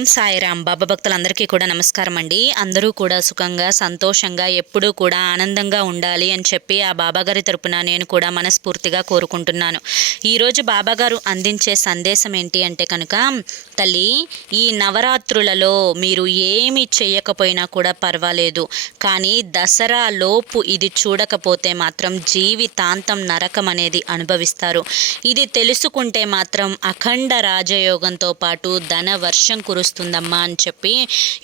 ఓం సాయిరామ్. బాబా భక్తులందరికీ కూడా నమస్కారం అండి. అందరూ కూడా సుఖంగా సంతోషంగా ఎప్పుడూ కూడా ఆనందంగా ఉండాలి అని చెప్పి ఆ బాబాగారి తరపున నేను కూడా మనస్ఫూర్తిగా కోరుకుంటున్నాను. ఈరోజు బాబాగారు అందించే సందేశం ఏంటి అంటే కనుక, తల్లి, ఈ నవరాత్రులలో మీరు ఏమి చేయకపోయినా కూడా పర్వాలేదు, కానీ దసరా లోపు ఇది చూడకపోతే మాత్రం జీవితాంతం నరకం అనేది అనుభవిస్తారు. ఇది తెలుసుకుంటే మాత్రం అఖండ రాజయోగంతో పాటు ధన వర్షం కురుస్తుందమ్మా అని చెప్పి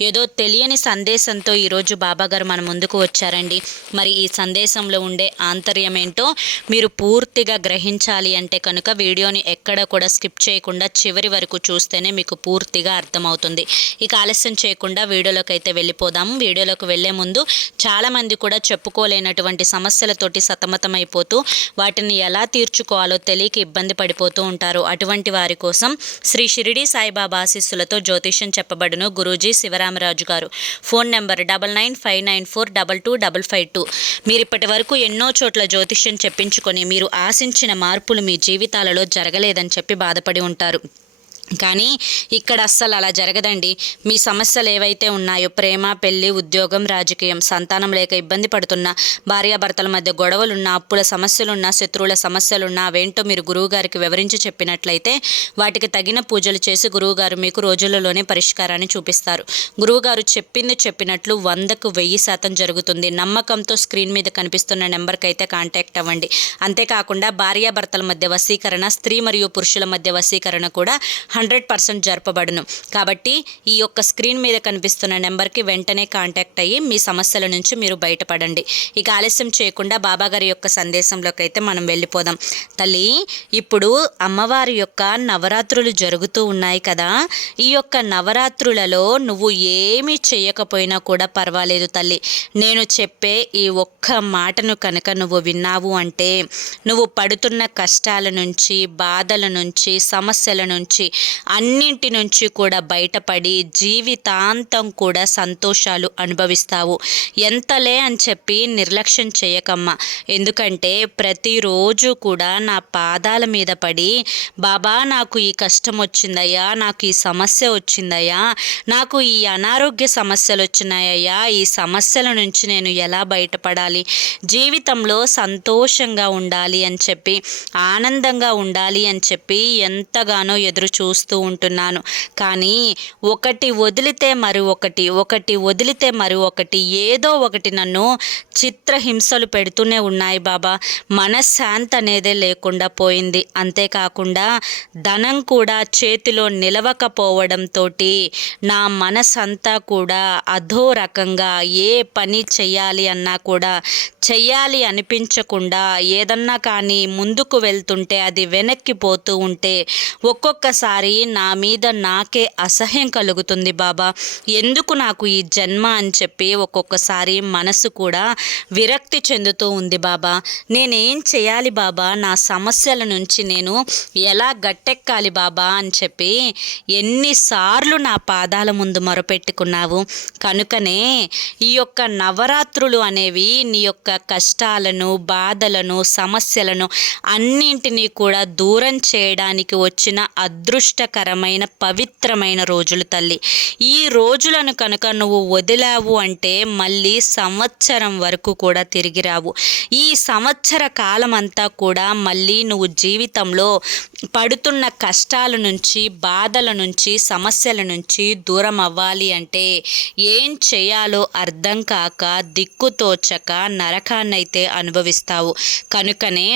ఏదో తెలియని సందేశంతో ఈరోజు బాబాగారు మన ముందుకు వచ్చారండి. మరి ఈ సందేశంలో ఉండే ఆంతర్యం ఏంటో మీరు పూర్తిగా గ్రహించాలి అంటే కనుక వీడియోని ఎక్కడ కూడా స్కిప్ చేయకుండా చివరి వరకు చూస్తేనే మీకు పూర్తిగా అర్థమవుతుంది. ఇక ఆలస్యం చేయకుండా వీడియోలోకి అయితే వెళ్ళిపోదాము. వీడియోలోకి వెళ్లే ముందు చాలామంది కూడా చెప్పుకోలేనటువంటి సమస్యలతోటి సతమతమైపోతూ వాటిని ఎలా తీర్చుకోవాలో తెలియక ఇబ్బంది పడిపోతూ ఉంటారు. అటువంటి వారి కోసం శ్రీ షిరిడి సాయిబాబా ఆశీస్సులతో జ్యోతిష్యం చెప్పబడును గురూజీ శివరామరాజు గారు. Phone number 995994225552. మీరు ఇప్పటి వరకు ఎన్నో చోట్ల జ్యోతిష్యం చెప్పించుకొని మీరు ఆశించిన మార్పులు మీ జీవితాలలో జరగలేదని చెప్పి బాధపడి ఉంటారు. కానీ ఇక్కడ అస్సలు అలా జరగదండి. మీ సమస్యలు ఏవైతే ఉన్నాయో, ప్రేమ, పెళ్లి, ఉద్యోగం, రాజకీయం, సంతానం లేక ఇబ్బంది పడుతున్న, భార్యాభర్తల మధ్య గొడవలున్నా, అప్పుల సమస్యలున్నా, శత్రువుల సమస్యలున్నా అవేంటో మీరు గురువుగారికి వివరించి చెప్పినట్లయితే వాటికి తగిన పూజలు చేసి గురువుగారు మీకు రోజులలోనే పరిష్కారాన్ని చూపిస్తారు. గురువుగారు చెప్పినట్లు 100కు 1000% జరుగుతుంది. నమ్మకంతో స్క్రీన్ మీద కనిపిస్తున్న నెంబర్కి అయితే కాంటాక్ట్ అవ్వండి. అంతేకాకుండా భార్యాభర్తల మధ్య వశీకరణ, స్త్రీ మరియు పురుషుల మధ్య వశీకరణ కూడా 100% జరపబడును. కాబట్టి ఈ యొక్క స్క్రీన్ మీద కనిపిస్తున్న నెంబర్కి వెంటనే కాంటాక్ట్ అయ్యి మీ సమస్యల నుంచి మీరు బయటపడండి. ఇక ఆలస్యం చేయకుండా బాబాగారి యొక్క సందేశంలోకి అయితే మనం వెళ్ళిపోదాం. తల్లి, ఇప్పుడు అమ్మవారి యొక్క నవరాత్రులు జరుగుతూ ఉన్నాయి కదా. ఈ యొక్క నవరాత్రులలో నువ్వు ఏమీ చేయకపోయినా కూడా పర్వాలేదు తల్లి. నేను చెప్పే ఈ ఒక్క మాటను కనుక నువ్వు విన్నావు అంటే నువ్వు పడుతున్న కష్టాల నుంచి, బాధల నుంచి, సమస్యల నుంచి, అన్నింటి నుంచి కూడా బయటపడి జీవితాంతం కూడా సంతోషాలు అనుభవిస్తావు. ఎంతలే అని చెప్పి నిర్లక్ష్యం చేయకమ్మా. ఎందుకంటే ప్రతిరోజు కూడా నా పాదాల మీద పడి, బాబా నాకు ఈ కష్టం వచ్చిందయ్యా, నాకు ఈ సమస్య వచ్చిందయ్యా, నాకు ఈ అనారోగ్య సమస్యలు వచ్చినాయ్యా, ఈ సమస్యల నుంచి నేను ఎలా బయటపడాలి, జీవితంలో సంతోషంగా ఉండాలి అని చెప్పి, ఆనందంగా ఉండాలి అని చెప్పి ఎంతగానో ఎదురు చూస్తూ ఉంటున్నాను. కానీ ఒకటి వదిలితే మరి ఒకటి ఏదో ఒకటి నన్ను చిత్రహింసలు పెడుతూనే ఉన్నాయి బాబా. మనశ్శాంతి అనేదే లేకుండా పోయింది. అంతేకాకుండా ధనం కూడా చేతిలో నిలవకపోవడంతో నా మనసంతా కూడా అధో రకంగా ఏ పని చెయ్యాలి అన్నా కూడా చెయ్యాలి అనిపించకుండా, ఏదన్నా కానీ ముందుకు వెళ్తుంటే అది వెనక్కి పోతూ ఉంటే ఒక్కొక్కసారి నా మీద నాకే అసహ్యం కలుగుతుంది బాబా. ఎందుకు నాకు ఈ జన్మ అని చెప్పి ఒక్కొక్కసారి మనసు కూడా విరక్తి చెందుతూ ఉంది బాబా. నేనేం చేయాలి బాబా, నా సమస్యల నుంచి నేను ఎలా గట్టెక్కాలి బాబా అని చెప్పి ఎన్నిసార్లు నా పాదాల ముందు మొరపెట్టుకున్నావు. కనుకనే ఈ యొక్క నవరాత్రులు అనేవి నీ యొక్క కష్టాలను, బాధలను, సమస్యలను అన్నింటినీ కూడా దూరం చేయడానికి వచ్చిన అదృష్టకరమైన పవిత్రమైన రోజులు తల్లి. ఈ రోజులను కనుక నువ్వు వదిలావు అంటే మళ్ళీ సంవత్సరం వరకు కూడా తిరిగి రావు. ఈ సంవత్సర కాలం అంతా కూడా మళ్ళీ నువ్వు జీవితంలో పడుతున్న కష్టాల నుంచి, బాధల నుంచి, సమస్యల నుంచి దూరం అవ్వాలి అంటే ఏం చేయాలో అర్థం కాక, దిక్కుతోచక నరకాన్నైతే అనుభవిస్తావు. కనుకనే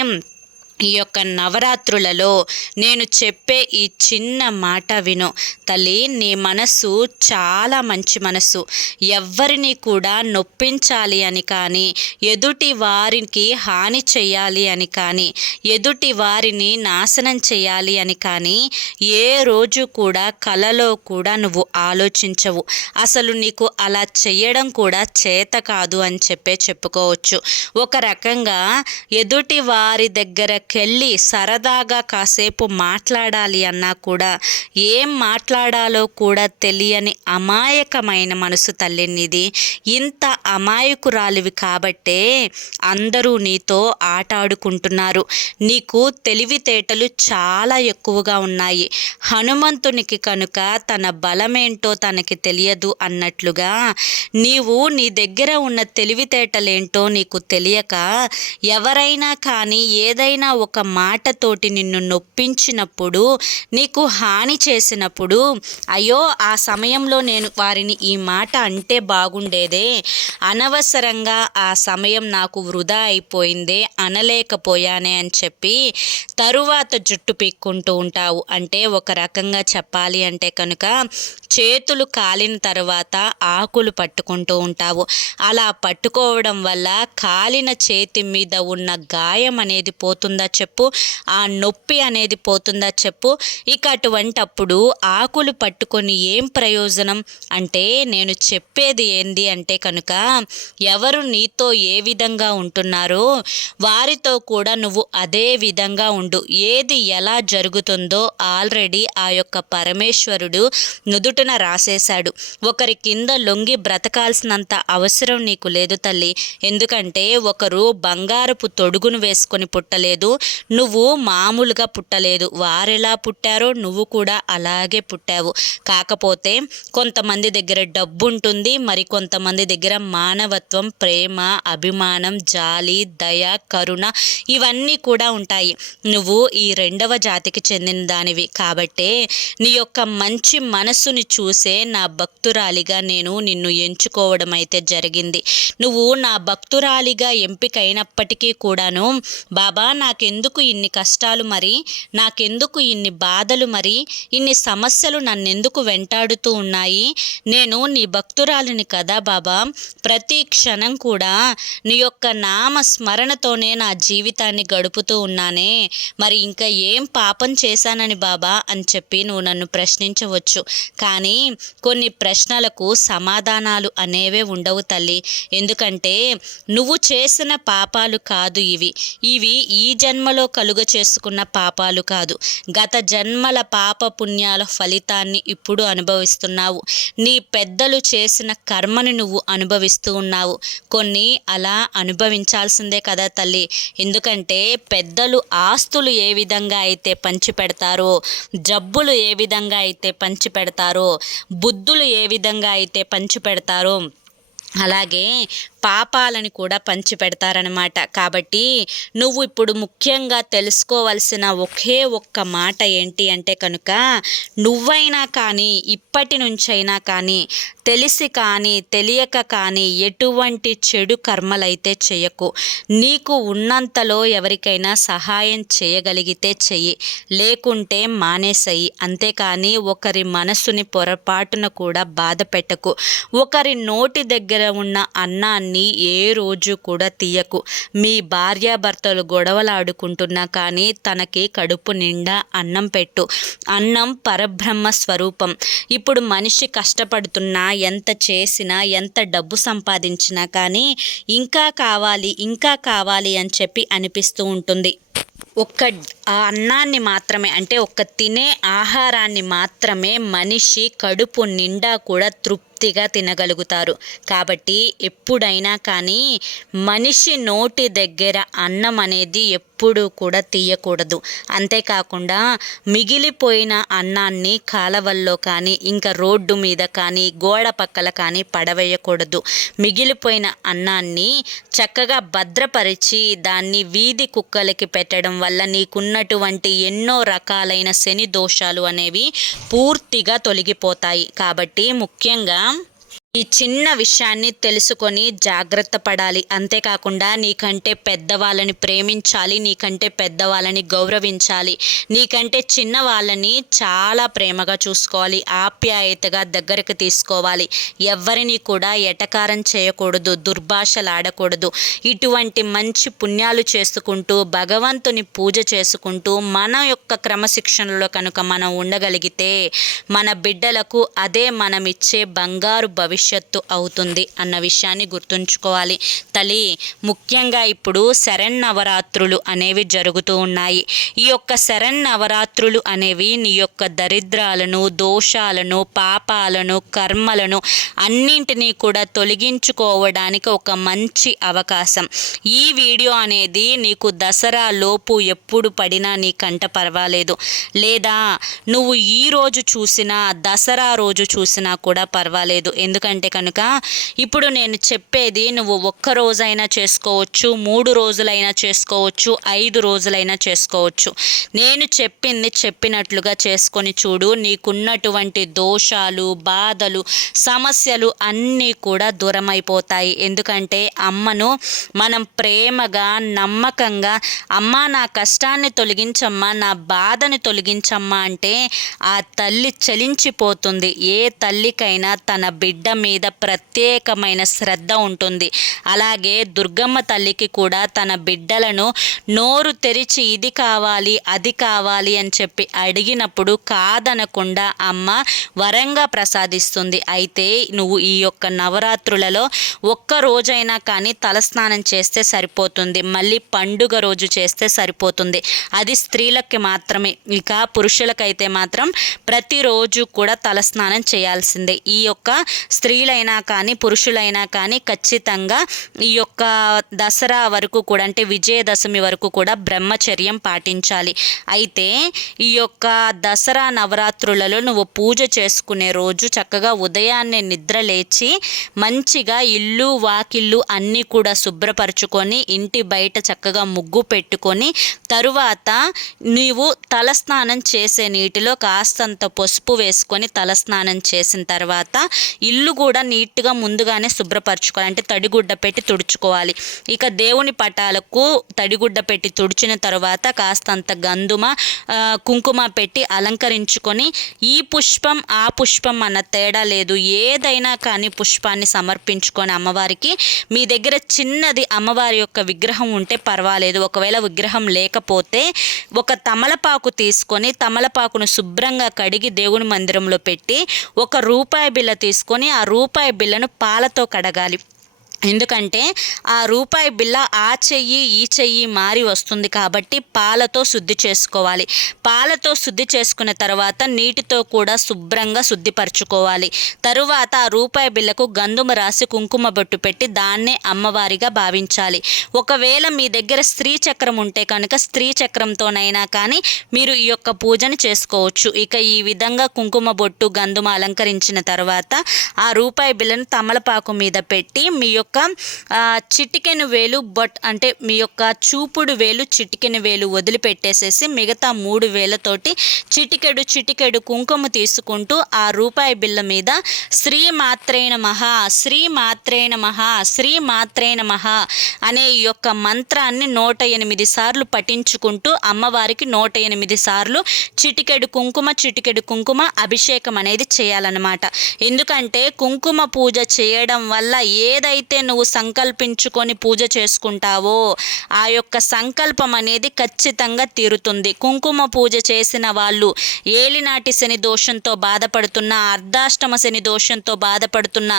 ఈ యొక్క నవరాత్రులలో నేను చెప్పే ఈ చిన్న మాట విను తల్లి. నీ మనసు చాలా మంచి మనసు. ఎవ్వరిని కూడా నొప్పించాలి అని కానీ, ఎదుటి వారికి హాని చేయాలి అని కానీ, ఎదుటి వారిని నాశనం చేయాలి అని కానీ ఏ రోజు కూడా కలలో కూడా నువ్వు ఆలోచించవు. అసలు నీకు అలా చేయడం కూడా చేత కాదు అని చెప్పుకోవచ్చు. ఒక రకంగా ఎదుటి వారి దగ్గర దగ్గరకెళ్ళి సరదాగా కాసేపు మాట్లాడాలి అన్నా కూడా ఏం మాట్లాడాలో కూడా తెలియని అమాయకమైన మనసు తల్లి నీది. ఇంత అమాయకురాలివి కాబట్టే అందరూ నీతో ఆట ఆడుకుంటున్నారు. నీకు తెలివితేటలు చాలా ఎక్కువగా ఉన్నాయి. హనుమంతునికి కనుక తన బలమేంటో తనకి తెలియదు అన్నట్లుగా నీవు నీ దగ్గర ఉన్న తెలివితేటలేంటో నీకు తెలియక ఎవరైనా కానీ ఏదైనా ఒక మాటతోటి నిన్ను నొప్పించినప్పుడు, నీకు హాని చేసినప్పుడు, అయ్యో ఆ సమయంలో నేను వారిని ఈ మాట అంటే బాగుండేదే, అనవసరంగా ఆ సమయం నాకు వృధా అయిపోయిందే, అనలేకపోయానే అని చెప్పి తరువాత జుట్టు పీక్కుంటూ ఉంటావు. అంటే ఒక రకంగా చెప్పాలి అంటే కనుక చేతులు కాలిన తర్వాత ఆకులు పట్టుకుంటూ ఉంటావు. అలా పట్టుకోవడం వల్ల కాలిన చేతి మీద ఉన్న గాయం అనేది పోతుందా చెప్పు? ఆ నొప్పి అనేది పోతుందా చెప్పు? ఇక అటువంటప్పుడు ఆకులు పట్టుకొని ఏం ప్రయోజనం? అంటే నేను చెప్పేది ఏంది అంటే కనుక ఎవరు నీతో ఏ విధంగా ఉంటున్నారో వారితో కూడా నువ్వు అదే విధంగా ఉండు. ఏది ఎలా జరుగుతుందో ఆల్రెడీ ఆ యొక్క పరమేశ్వరుడు నుదుటన రాసేశాడు. ఒకరి కింద లొంగి బ్రతకాల్సినంత అవసరం నీకు లేదు తల్లి. ఎందుకంటే ఒకరు బంగారపు తొడుగును వేసుకొని పుట్టలేదు, నువ్వు మామూలుగా పుట్టలేదు. వారెలా పుట్టారో నువ్వు కూడా అలాగే పుట్టావు. కాకపోతే కొంతమంది దగ్గర డబ్బు ఉంటుంది, మరి కొంతమంది దగ్గర మానవత్వం, ప్రేమ, అభిమానం, జాలి, దయ, కరుణ ఇవన్నీ కూడా ఉంటాయి. నువ్వు ఈ రెండవ జాతికి చెందిన దానివి కాబట్టే నీ యొక్క మంచి మనస్సుని చూసే నా భక్తురాలిగా నేను నిన్ను ఎంచుకోవడం అయితే జరిగింది. నువ్వు నా భక్తురాలిగా ఎంపికైనప్పటికీ కూడాను బాబా నాకెందుకు ఇన్ని కష్టాలు, మరి నాకెందుకు ఇన్ని బాధలు, మరి ఇన్ని సమస్యలు నన్నెందుకు వెంటాడుతూ ఉన్నాయి? నేను నీ భక్తురాలిని కదా బాబా, ప్రతి క్షణం కూడా నీ యొక్క నామ స్మరణతోనే నా జీవితాన్ని గడుపుతూ ఉన్నానే, మరి ఇంకా ఏం పాపం చేశానని బాబా అని చెప్పి నువ్వు నన్ను ప్రశ్నించవచ్చు. కానీ కొన్ని ప్రశ్నలకు సమాధానాలు అనేవే ఉండవు తల్లి. ఎందుకంటే నువ్వు చేసిన పాపాలు కాదు ఇవి. ఇవి ఈ జన్మలో కలుగ చేసుకున్న పాపాలు కాదు. గత జన్మల పాప పుణ్యాల ఫలితాన్ని ఇప్పుడు అనుభవిస్తున్నావు. నీ పెద్దలు చేసిన కర్మని నువ్వు అనుభవిస్తూ ఉన్నావు. కొన్ని అలా అనుభవించాల్సిందే కదా తల్లి. ఎందుకంటే పెద్దలు ఆస్తులు ఏ విధంగా అయితే పంచిపెడతారో, జబ్బులు ఏ విధంగా అయితే పంచిపెడతారో, బుద్ధులు ఏ విధంగా అయితే పంచిపెడతారో అలాగే పాపాలని కూడా పంచిపెడతారనమాట. కాబట్టి నువ్వు ఇప్పుడు ముఖ్యంగా తెలుసుకోవాల్సిన ఒకే ఒక్క మాట ఏంటి అంటే కనుక నువ్వైనా కానీ ఇప్పటి నుంచైనా కానీ తెలిసి కానీ తెలియక కానీ ఎటువంటి చెడు కర్మలైతే చేయకు. నీకు ఉన్నంతలో ఎవరికైనా సహాయం చేయగలిగితే చెయ్యి, లేకుంటే మానేసేయి. అంతేకాని ఒకరి మనసుని పొరపాటున కూడా బాధ పెట్టకు. ఒకరి నోటి దగ్గర ఉన్న అన్నాన్ని ఏ రోజు కూడా తీయకు. మీ భార్యాభర్తలు గొడవలాడుకుంటున్నా కానీ తనకి కడుపు నిండా అన్నం పెట్టు. అన్నం పరబ్రహ్మ స్వరూపం. ఇప్పుడు మనిషి కష్టపడుతున్నా, ఎంత చేసినా, ఎంత డబ్బు సంపాదించినా కానీ ఇంకా కావాలి ఇంకా కావాలి అని చెప్పి అనిపిస్తూ ఉంటుంది. ఒక్క అన్నాన్ని మాత్రమే, అంటే ఒక్క తినే ఆహారాన్ని మాత్రమే మనిషి కడుపు నిండా కూడా తృప్తిగా తినగలుగుతారు. కాబట్టి ఎప్పుడైనా కానీ మనిషి నోటి దగ్గర అన్నం అనేది ఎప్పుడూ కూడా తీయకూడదు. అంతేకాకుండా మిగిలిపోయిన అన్నాన్ని కాలవల్లో కానీ ఇంకా రోడ్డు మీద కానీ గోడ పక్కల కానీ పడవేయకూడదు. మిగిలిపోయిన అన్నాన్ని చక్కగా భద్రపరిచి దాన్ని వీధి కుక్కలకి పెట్టడం వల్ల నీకున్నటువంటి ఎన్నో రకాలైన శని దోషాలు అనేవి పూర్తిగా తొలగిపోతాయి. కాబట్టి ముఖ్యంగా ఈ చిన్న విషయాన్ని తెలుసుకొని జాగ్రత్త పడాలి. అంతేకాకుండా నీకంటే పెద్దవాళ్ళని ప్రేమించాలి, నీకంటే పెద్దవాళ్ళని గౌరవించాలి, నీకంటే చిన్న వాళ్ళని చాలా ప్రేమగా చూసుకోవాలి, ఆప్యాయతగా దగ్గరకు తీసుకోవాలి. ఎవరిని కూడా ఎటకారం చేయకూడదు, దుర్భాషలు ఆడకూడదు. ఇటువంటి మంచి పుణ్యాలు చేసుకుంటూ భగవంతుని పూజ చేసుకుంటూ మన యొక్క క్రమశిక్షణలో కనుక మనం ఉండగలిగితే మన బిడ్డలకు అదే మనం ఇచ్చే బంగారు భవిష్యత్తు భవిష్యత్తు అవుతుంది అన్న విషయాన్ని గుర్తుంచుకోవాలి తల్లి. ముఖ్యంగా ఇప్పుడు శరన్నవరాత్రులు అనేవి జరుగుతూ ఉన్నాయి. ఈ యొక్క శరన్నవరాత్రులు అనేవి నీ యొక్క దరిద్రాలను, దోషాలను, పాపాలను, కర్మలను అన్నింటినీ కూడా తొలగించుకోవడానికి ఒక మంచి అవకాశం. ఈ వీడియో అనేది నీకు దసరా లోపు ఎప్పుడు పడినా నీ కంట పర్వాలేదు, లేదా నువ్వు ఈ రోజు చూసినా దసరా రోజు చూసినా కూడా పర్వాలేదు. ఎందుకంటే కనుక ఇప్పుడు నేను చెప్పేది నువ్వు ఒక్క రోజైనా చేసుకోవచ్చు, 3 రోజులైనా చేసుకోవచ్చు, 5 రోజులైనా చేసుకోవచ్చు. నేను చెప్పింది చెప్పినట్లుగా చేసుకొని చూడు. నీకున్నటువంటి దోషాలు, బాధలు, సమస్యలు అన్నీ కూడా దూరమైపోతాయి. ఎందుకంటే అమ్మను మనం ప్రేమగా, నమ్మకంగా అమ్మా నా కష్టాన్ని తొలగించమ్మా, నా బాధని తొలగించమ్మా అంటే ఆ తల్లి చలించిపోతుంది. ఏ తల్లికైనా తన బిడ్డ మీద ప్రత్యేకమైన శ్రద్ధ ఉంటుంది. అలాగే దుర్గమ్మ తల్లికి కూడా తన బిడ్డలను నోరు తెరిచి ఇది కావాలి, అది కావాలి అని చెప్పి అడిగినప్పుడు కాదనకుండా అమ్మ వరంగా ప్రసాదిస్తుంది. అయితే నువ్వు ఈ యొక్క నవరాత్రులలో ఒక్క రోజైనా కానీ తలస్నానం చేస్తే సరిపోతుంది. మళ్ళీ పండుగ రోజు చేస్తే సరిపోతుంది. అది స్త్రీలకి మాత్రమే. ఇక పురుషులకైతే మాత్రం ప్రతిరోజు కూడా తలస్నానం చేయాల్సిందే. ఈ యొక్క స్త్రీలైనా కానీ పురుషులైనా కానీ ఖచ్చితంగా ఈ యొక్క దసరా వరకు కూడా అంటే విజయదశమి వరకు కూడా బ్రహ్మచర్యం పాటించాలి. అయితే ఈ యొక్క దసరా నవరాత్రులలో నువ్వు పూజ చేసుకునే రోజు చక్కగా ఉదయాన్నే నిద్ర లేచి మంచిగా ఇల్లు వాకిళ్ళు అన్నీ కూడా శుభ్రపరచుకొని ఇంటి బయట చక్కగా ముగ్గు పెట్టుకొని తరువాత నీవు తలస్నానం చేసే నీటిలో కాస్తంత పసుపు వేసుకొని తలస్నానం చేసిన తర్వాత ఇల్లు కూడా నీట్గా ముందుగానే శుభ్రపరచుకోవాలి. అంటే తడిగుడ్డ పెట్టి తుడుచుకోవాలి. ఇక దేవుని పటాలకు తడిగుడ్డ పెట్టి తుడిచిన తర్వాత కాస్తంత గంధుమ, కుంకుమ పెట్టి అలంకరించుకొని ఈ పుష్పం ఆ పుష్పం అన్న తేడా లేదు, ఏదైనా కానీ పుష్పాన్ని సమర్పించుకొని అమ్మవారికి మీ దగ్గర చిన్నది అమ్మవారి యొక్క విగ్రహం ఉంటే పర్వాలేదు. ఒకవేళ విగ్రహం లేకపోతే ఒక తమలపాకు తీసుకొని తమలపాకును శుభ్రంగా కడిగి దేవుని మందిరంలో పెట్టి ₹1 బిళ్ళ తీసుకొని ఆ రూపాయి బిళ్ళను పాలతో కడగాలి. ఎందుకంటే ఆ రూపాయి బిళ్ళ ఆ చెయ్యి ఈ చెయ్యి మారి వస్తుంది కాబట్టి పాలతో శుద్ధి చేసుకోవాలి. పాలతో శుద్ధి చేసుకున్న తర్వాత నీటితో కూడా శుభ్రంగా శుద్ధిపరచుకోవాలి. తరువాత ఆ రూపాయి బిళ్ళకు గంధుమ రాసి కుంకుమ బొట్టు పెట్టి దాన్నే అమ్మవారిగా భావించాలి. ఒకవేళ మీ దగ్గర స్త్రీ చక్రం ఉంటే కనుక స్త్రీ చక్రంతోనైనా కానీ మీరు ఈ యొక్క పూజను చేసుకోవచ్చు. ఇక ఈ విధంగా కుంకుమ బొట్టు గంధుమ అలంకరించిన తర్వాత ఆ రూపాయి బిళ్ళను తమలపాకు మీద పెట్టి మీ యొక్క చిటికెను వేలు అంటే మీ యొక్క చూపుడు వేలు చిటికెను వేలు వదిలిపెట్టేసేసి మిగతా 3 వేలతోటి చిటికెడు కుంకుమ తీసుకుంటూ ఆ రూపాయి బిళ్ళ మీద శ్రీ మాత్రే నమః, శ్రీ మాత్రే నమః, శ్రీ మాత్రే నమః అనే ఈ యొక్క మంత్రాన్ని 108 సార్లు పఠించుకుంటూ అమ్మవారికి 108 సార్లు చిటికెడు కుంకుమ అభిషేకం అనేది చేయాలన్నమాట. ఎందుకంటే కుంకుమ పూజ చేయడం వల్ల ఏదైతే నువ్వు సంకల్పించుకొని పూజ చేసుకుంటావో ఆ యొక్క సంకల్పం అనేది ఖచ్చితంగా తీరుతుంది. కుంకుమ పూజ చేసిన వాళ్ళు ఏలినాటి శని దోషంతో బాధపడుతున్న, అర్ధాష్టమ శని దోషంతో బాధపడుతున్న,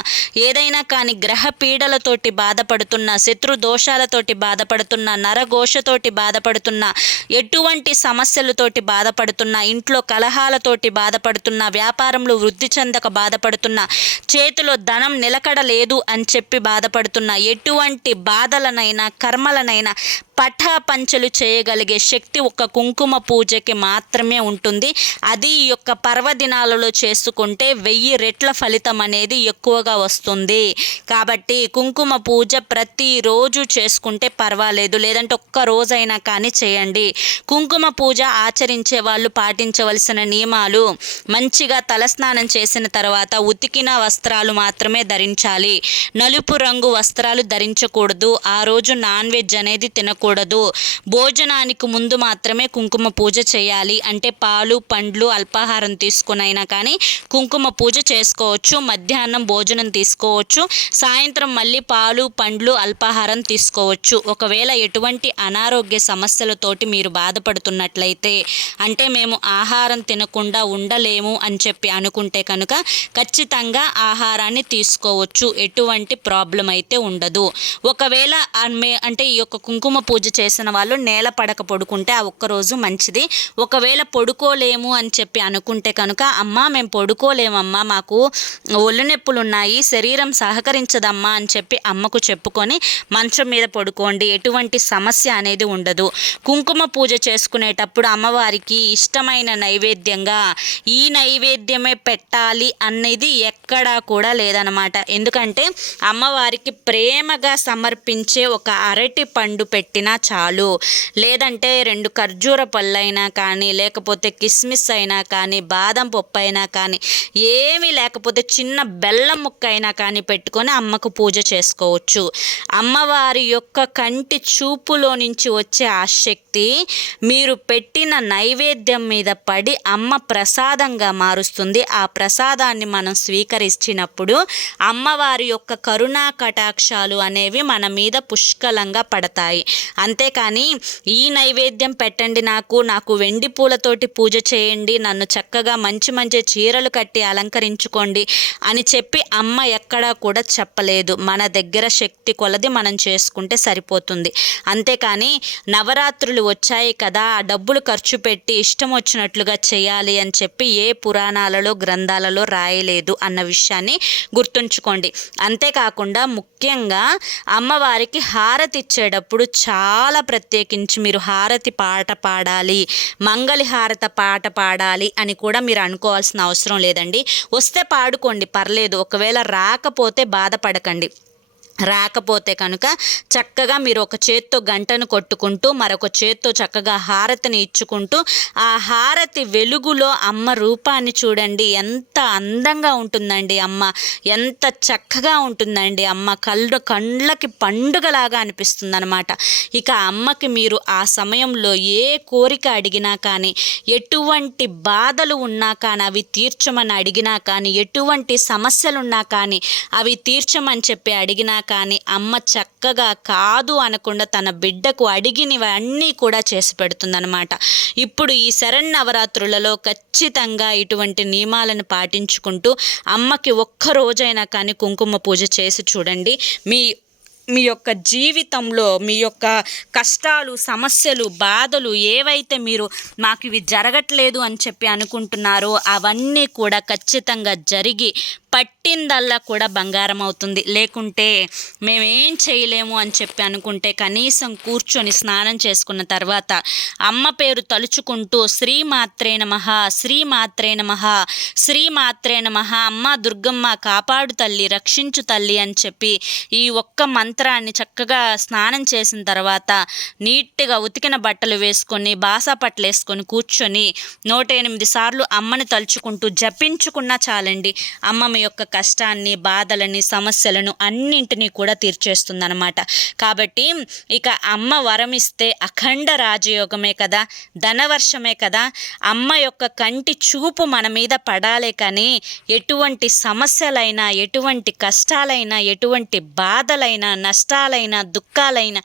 ఏదైనా కానీ గ్రహ పీడలతోటి బాధపడుతున్న, శత్రు దోషాలతోటి బాధపడుతున్న, నరఘోషతోటి బాధపడుతున్న, ఎటువంటి సమస్యలతోటి బాధపడుతున్న, ఇంట్లో కలహాలతోటి బాధపడుతున్న, వ్యాపారంలో వృద్ధి చెందక బాధపడుతున్న, చేతిలో ధనం నిలకడలేదు అని చెప్పి బాధపడుతున్న, ఎటువంటి బాధలనైనా కర్మలనైనా పటాపంచలు చేయగలిగే శక్తి ఒక కుంకుమ పూజకి మాత్రమే ఉంటుంది. అది ఈ యొక్క పర్వదినాలలో చేసుకుంటే 1000 రెట్ల ఫలితం అనేది ఎక్కువగా వస్తుంది. కాబట్టి కుంకుమ పూజ ప్రతిరోజు చేసుకుంటే పర్వాలేదు, లేదంటే ఒక్క రోజైనా కానీ చేయండి. కుంకుమ పూజ ఆచరించే వాళ్ళు పాటించవలసిన నియమాలు: మంచిగా తలస్నానం చేసిన తర్వాత ఉతికిన వస్త్రాలు మాత్రమే ధరించాలి. నలుపు రంగు వస్త్రాలు ధరించకూడదు. ఆ రోజు నాన్ వెజ్ అనేది తినకూడదు. చేయకూడదు. భోజనానికి ముందు మాత్రమే కుంకుమ పూజ చేయాలి. అంటే పాలు పండ్లు అల్పాహారం తీసుకునైనా కానీ కుంకుమ పూజ చేసుకోవచ్చు. మధ్యాహ్నం భోజనం తీసుకోవచ్చు. సాయంత్రం మళ్ళీ పాలు పండ్లు అల్పాహారం తీసుకోవచ్చు. ఒకవేళ ఎటువంటి అనారోగ్య సమస్యలతోటి మీరు బాధపడుతున్నట్లయితే, అంటే మేము ఆహారం తినకుండా ఉండలేము అని చెప్పి అనుకుంటే కనుక ఖచ్చితంగా ఆహారాన్ని తీసుకోవచ్చు. ఎటువంటి ప్రాబ్లం అయితే ఉండదు. ఒకవేళ అంటే ఈ యొక్క కుంకుమ పూజ చేసిన వాళ్ళు నేల పడక పడుకుంటే ఆ ఒక్కరోజు మంచిది. ఒకవేళ పడుకోలేము అని చెప్పి అనుకుంటే కనుక అమ్మ మేము పడుకోలేమమ్మా, మాకు ఒళ్ళు నొప్పులు ఉన్నాయి, శరీరం సహకరించదమ్మా అని చెప్పి అమ్మకు చెప్పుకొని మంచం మీద పడుకోండి. ఎటువంటి సమస్య అనేది ఉండదు. కుంకుమ పూజ చేసుకునేటప్పుడు అమ్మవారికి ఇష్టమైన నైవేద్యంగా ఈ నైవేద్యమే పెట్టాలి అనేది ఎక్కడా కూడా లేదనమాట. ఎందుకంటే అమ్మవారికి ప్రేమగా సమర్పించే ఒక అరటి పండు పెట్టినా చాలు, లేదంటే 2 ఖర్జూర పళ్ళైనా కానీ, లేకపోతే కిస్మిస్ అయినా కానీ, బాదం పప్పు అయినా కానీ, ఏమీ లేకపోతే చిన్న బెల్లం ముక్క అయినా కానీ పెట్టుకొని అమ్మకు పూజ చేసుకోవచ్చు. అమ్మవారి యొక్క కంటి చూపులో నుంచి వచ్చే ఆ శక్తి మీరు పెట్టిన నైవేద్యం మీద పడి అమ్మ ప్రసాదంగా మారుస్తుంది. ఆ ప్రసాదాన్ని మనం స్వీకరించినప్పుడు అమ్మవారి యొక్క కరుణా కటాక్షాలు అనేవి మన మీద పుష్కలంగా పడతాయి. అంతేకాని ఈ నైవేద్యం పెట్టండి, నాకు వెండి పూలతోటి పూజ చేయండి, నన్ను చక్కగా మంచి మంచి చీరలు కట్టి అలంకరించుకోండి అని చెప్పి అమ్మ ఎక్కడా కూడా చెప్పలేదు. మన దగ్గర శక్తి కొలది మనం చేసుకుంటే సరిపోతుంది. అంతేకాని నవరాత్రులు వచ్చాయి కదా, ఆ డబ్బులు ఖర్చు పెట్టి ఇష్టం వచ్చినట్లుగా చేయాలి అని చెప్పి ఏ పురాణాలలో గ్రంథాలలో రాయలేదు అన్న విషయాన్ని గుర్తుంచుకోండి. అంతేకాకుండా ముఖ్యంగా అమ్మవారికి హారతి ఇచ్చేటప్పుడు చాలా ప్రత్యేకించి మీరు హారతి పాట పాడాలి, మంగళి హారత పాట పాడాలి అని కూడా మీరు అనుకోవాల్సిన అవసరం లేదండి. వస్తే పాడుకోండి, పర్లేదు. ఒకవేళ రాకపోతే బాధపడకండి. రాకపోతే కనుక చక్కగా మీరు ఒక చేత్తో గంటను కొట్టుకుంటూ మరొక చేత్తో చక్కగా హారతిని ఇచ్చుకుంటూ ఆ హారతి వెలుగులో అమ్మ రూపాన్ని చూడండి. ఎంత అందంగా ఉంటుందండి అమ్మ, ఎంత చక్కగా ఉంటుందండి అమ్మ. కళ్ళకి పండుగలాగా అనిపిస్తుంది అనమాట. ఇక అమ్మకి మీరు ఆ సమయంలో ఏ కోరిక అడిగినా కానీ, ఎటువంటి బాధలు ఉన్నా కానీ అవి తీర్చమని అడిగినా కానీ, ఎటువంటి సమస్యలున్నా కానీ అవి తీర్చమని చెప్పి అడిగినా కానీ అమ్మ చక్కగా కాదు అనకుండా తన బిడ్డకు అడిగినవన్నీ కూడా చేసి పెడుతుందన్నమాట. ఇప్పుడు ఈ శరన్నవరాత్రులలో ఖచ్చితంగా ఇటువంటి నియమాలను పాటించుకుంటూ అమ్మకి ఒక్క రోజైనా కానీ కుంకుమ పూజ చేసి చూడండి. మీ యొక్క జీవితంలో మీ యొక్క కష్టాలు సమస్యలు బాధలు ఏవైతే మీరు మాకు ఇవి జరగట్లేదు అని చెప్పి అనుకుంటున్నారో అవన్నీ కూడా ఖచ్చితంగా జరిగి పట్టిందల్లా కూడా బంగారం అవుతుంది. లేకుంటే మేమేం చేయలేము అని చెప్పి అనుకుంటే కనీసం కూర్చొని స్నానం చేసుకున్న తర్వాత అమ్మ పేరు తలుచుకుంటూ శ్రీమాత్రే నమః, శ్రీమాత్రే నమః, శ్రీమాత్రే నమః, అమ్మ దుర్గమ్మ కాపాడు తల్లి, రక్షించు తల్లి అని చెప్పి ఈ ఒక్క మంత్రాన్ని చక్కగా స్నానం చేసిన తర్వాత నీట్గా ఉతికిన బట్టలు వేసుకొని బాసా పట్టలు వేసుకొని కూర్చొని 108 సార్లు అమ్మని తలుచుకుంటూ జపించుకున్నా చాలండి. అమ్మ మీ యొక్క కష్టాన్ని బాధలని సమస్యలను అన్నింటినీ కూడా తీర్చేస్తుందన్నమాట. కాబట్టి ఇక అమ్మ వరం ఇస్తే అఖండ రాజయోగమే కదా, ధనవర్షమే కదా. అమ్మ యొక్క కంటి చూపు మన మీద పడాలే కానీ ఎటువంటి సమస్యలైనా, ఎటువంటి కష్టాలైనా, ఎటువంటి బాధలైనా, నష్టాలైనా, దుఃఖాలైనా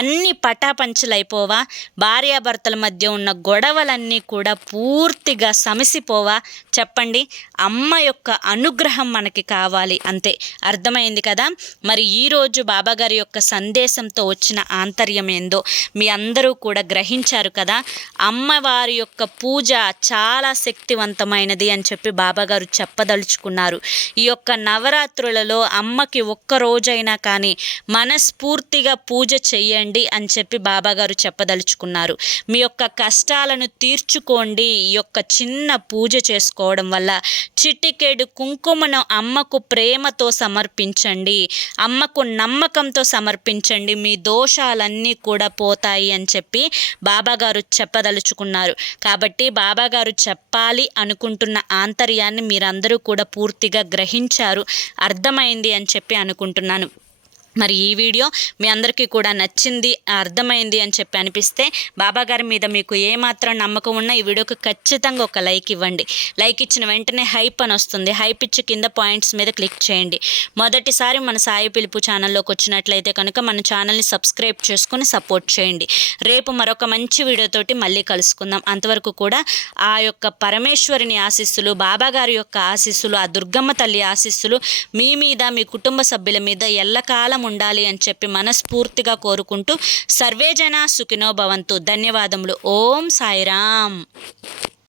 అన్నీ పటాపంచలైపోవా? భార్యాభర్తల మధ్య ఉన్న గొడవలన్నీ కూడా పూర్తిగా సమసిపోవా? చెప్పండి. అమ్మ యొక్క అనుగ్రహం మనకి కావాలి, అంతే. అర్థమైంది కదా. మరి ఈరోజు బాబాగారి యొక్క సందేశంతో వచ్చిన ఆంతర్యం ఏందో మీ అందరూ కూడా గ్రహించారు కదా. అమ్మవారి యొక్క పూజ చాలా శక్తివంతమైనది అని చెప్పి బాబాగారు చెప్పదలుచుకున్నారు. ఈ యొక్క నవరాత్రులలో అమ్మకి ఒక్క రోజైనా కానీ మనస్ఫూర్తిగా పూజ చెయ్యండి అని చెప్పి బాబాగారు చెప్పదలుచుకున్నారు. మీ యొక్క కష్టాలను తీర్చుకోండి. ఈ యొక్క చిన్న పూజ చేసుకోవడం వల్ల చిటికెడు కుంకుమను అమ్మకు ప్రేమతో సమర్పించండి, అమ్మకు నమ్మకంతో సమర్పించండి, మీ దోషాలన్నీ కూడా పోతాయి అని చెప్పి బాబాగారు చెప్పదలుచుకున్నారు. కాబట్టి బాబాగారు చెప్పాలి అనుకుంటున్న ఆంతర్యాన్ని మీరందరూ కూడా పూర్తిగా గ్రహించారు, అర్థమైంది అని చెప్పి అనుకుంటున్నాను. మరి ఈ వీడియో మీ అందరికీ కూడా నచ్చింది, అర్థమైంది అని చెప్పి అనిపిస్తే, బాబాగారి మీద మీకు ఏమాత్రం నమ్మకం ఉన్నా ఈ వీడియోకి ఖచ్చితంగా ఒక లైక్ ఇవ్వండి. లైక్ ఇచ్చిన వెంటనే హైప్ అని వస్తుంది. హైప్ ఇచ్చి కింద పాయింట్స్ మీద క్లిక్ చేయండి. మొదటిసారి మన సాయి పిలుపు ఛానల్లోకి వచ్చినట్లయితే కనుక మన ఛానల్ని సబ్స్క్రైబ్ చేసుకుని సపోర్ట్ చేయండి. రేపు మరొక మంచి వీడియోతోటి మళ్ళీ కలుసుకుందాం. అంతవరకు కూడా ఆ యొక్క పరమేశ్వరుని ఆశీస్సులు, బాబాగారి యొక్క ఆశీస్సులు, ఆ దుర్గమ్మ తల్లి ఆశీస్సులు మీ మీద, మీ కుటుంబ సభ్యుల మీద ఎల్లకాలం ఉండాలి అని చెప్పి మనస్ఫూర్తిగా కోరుకుంటూ సర్వేజన సుఖినో భవంతు. ధన్యవాదములు. ఓం సాయిరామ్.